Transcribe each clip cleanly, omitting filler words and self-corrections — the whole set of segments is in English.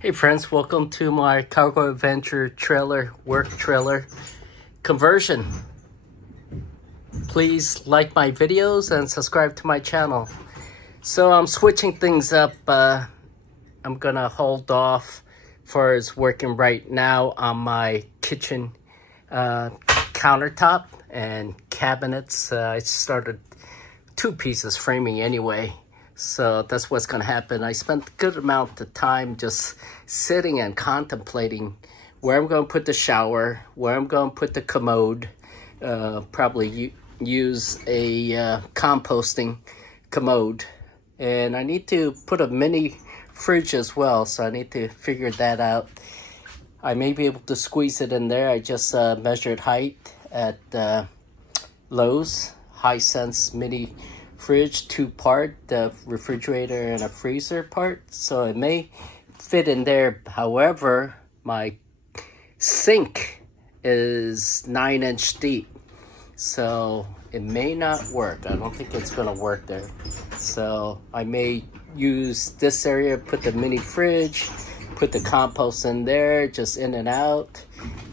Hey friends, welcome to my cargo adventure trailer, work trailer conversion. Please like my videos and subscribe to my channel. So I'm switching things up. I'm gonna hold off for as working right now on my kitchen countertop and cabinets. I started 2 pieces framing anyway. So that's what's going to happen. I spent a good amount of time just sitting and contemplating where I'm going to put the shower, where I'm going to put the commode, probably use a composting commode. And I need to put a mini fridge as well, so I need to figure that out. I may be able to squeeze it in there. I just measured height at Lowe's, Hisense mini fridge, 2-part, the refrigerator and a freezer part, so it may fit in there. However, my sink is 9-inch deep, so it may not work. I don't think it's gonna work there, so I may use this area, put the mini fridge, put the compost in there, just in and out,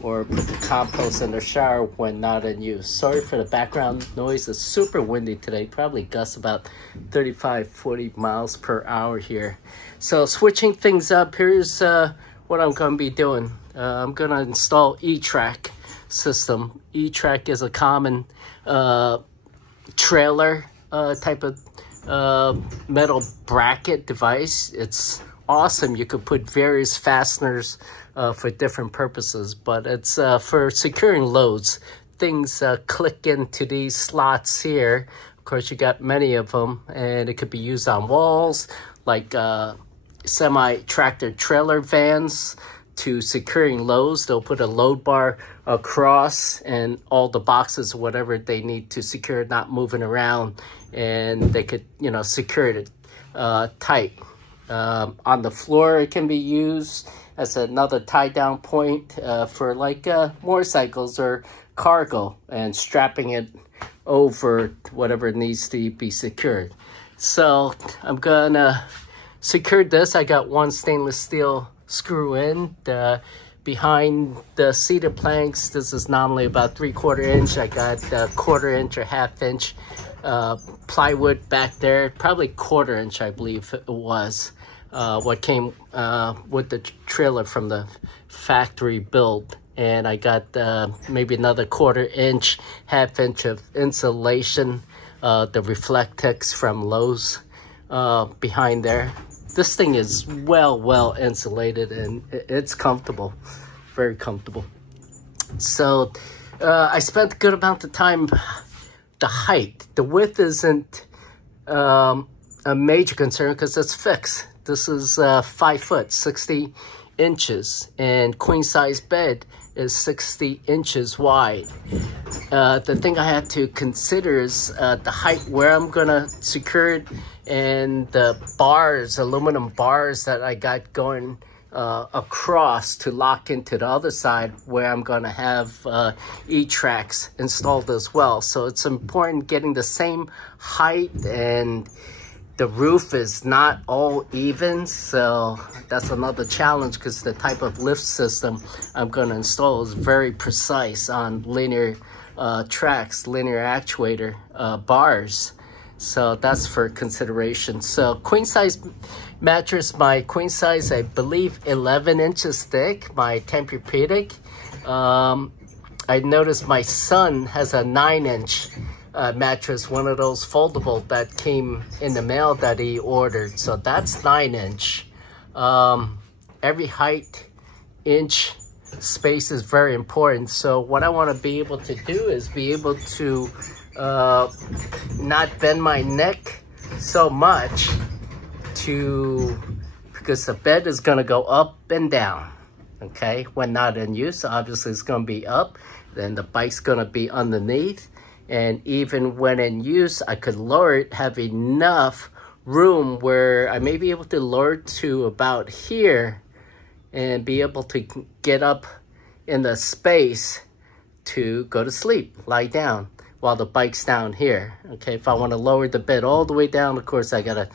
or put the compost in the shower when not in use. Sorry for the background noise. It's super windy today, probably gusts about 35-40 miles per hour here. So switching things up, here's what I'm going to be doing. I'm going to install E-Track system. E-Track is a common trailer type of metal bracket device. It's awesome. You could put various fasteners for different purposes, but it's for securing loads. Things click into these slots here. Of course, you got many of them, and it could be used on walls, like semi-tractor trailer vans, to securing loads. They'll put a load bar across and all the boxes, whatever they need to secure it, not moving around, and they could, secure it tight. On the floor, it can be used as another tie-down point for like motorcycles or cargo, and strapping it over whatever needs to be secured. So I'm gonna secure this. I got one stainless steel screw in behind the seated planks. This is normally about 3/4 inch. I got 1/4 inch or 1/2 inch plywood back there, probably 1/4 inch, I believe it was. What came with the trailer from the factory build. And I got maybe another 1/4 inch, 1/2 inch of insulation, the Reflectex from Lowe's behind there. This thing is well insulated, and it's comfortable, very comfortable. So I spent a good amount of time. The height, the width isn't a major concern because it's fixed. This is 5 foot, 60 inches, and queen size bed is 60 inches wide. The thing I had to consider is the height where I'm gonna secure it, and the bars, aluminum bars that I got going across to lock into the other side, where I'm gonna have E-Tracks installed as well. So it's important getting the same height, and the roof is not all even, so that's another challenge, because the type of lift system I'm going to install is very precise on linear tracks, linear actuator bars. So that's for consideration. So queen size mattress, my queen size, I believe 11 inches thick, my Tempur-Pedic. I noticed my son has a 9-inch mattress, one of those foldable that came in the mail that he ordered. So that's 9-inch. Every height inch space is very important. So what I want to be able to do is be able to not bend my neck so much, because the bed is going to go up and down, okay, when not in use. Obviously it's going to be up, then the bike's going to be underneath. And even when in use, I could lower it, have enough room where I may be able to lower it to about here and be able to get up in the space to go to sleep, lie down. while the bike's down here. Okay, if I want to lower the bed all the way down, of course I gotta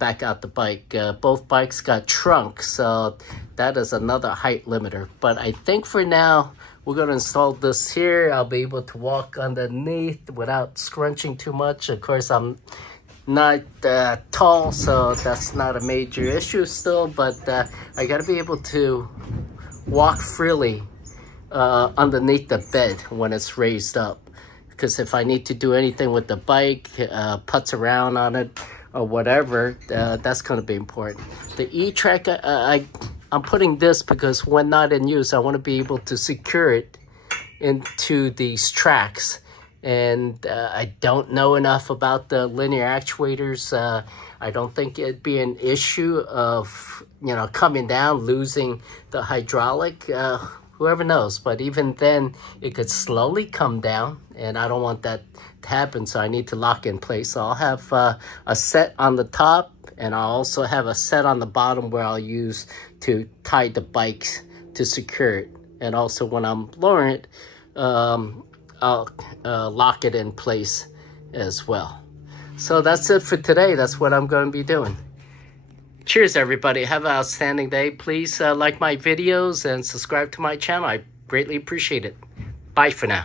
back out the bike. Both bikes got trunks, so that is another height limiter. But I think for now, we're gonna install this here. I'll be able to walk underneath without scrunching too much. Of course, I'm not tall, so that's not a major issue still, but I gotta be able to walk freely underneath the bed when it's raised up. Because if I need to do anything with the bike, putz around on it or whatever, that's going to be important. The E-Track, I'm putting this because when not in use, I want to be able to secure it into these tracks. And I don't know enough about the linear actuators. I don't think it'd be an issue of, you know, coming down, losing the hydraulic. Whoever knows, but even then it could slowly come down, and I don't want that to happen, so I need to lock in place. So I'll have a set on the top, and I'll also have a set on the bottom where I'll use to tie the bikes to secure it. And also when I'm lowering it, I'll lock it in place as well. So that's it for today. That's what I'm going to be doing. Cheers, everybody. Have an outstanding day. Please like my videos and subscribe to my channel. I greatly appreciate it. Bye for now.